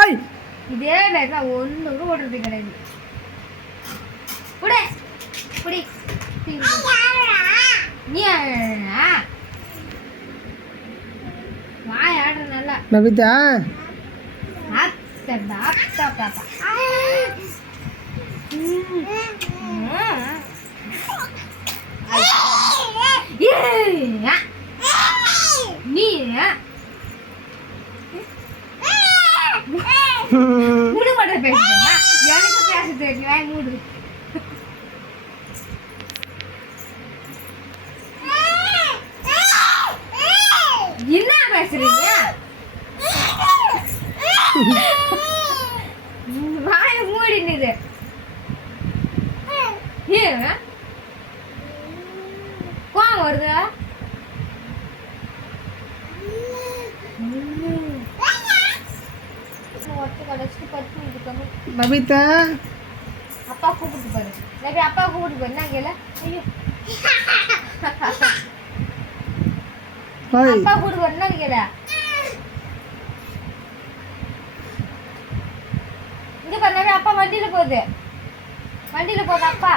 ஐய் இதே பேக்ல ஒன்று கூட ஓடுறது கிடையாது. குடு குடி நீ வாய் ஆடுற நல்லா பபிதா நீ மூடு மட்டும் பேசுறா எனக்கு பேச தெரியும் மூடு என்ன பேசுறீங்க வாய மூடினது கோவம் வருதா பபிதா அப்பா கூப்பிட்டு பாரு நபி அப்பா கூப்பிட்டு பாரு நான் கேள ஐயோ அப்பா கூப்பிட்டு பாரு நான் கேள இங்க பாரு நபி அப்பா வண்டியில போகுது அப்பா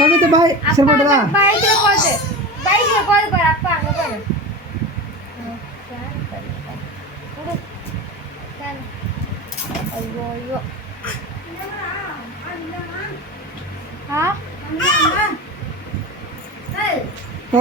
பபிதா பாய் சரிடா பைக்ல போகுது பாரு அப்பா அங்க பாரு ஐயோ ஐயோ ஓ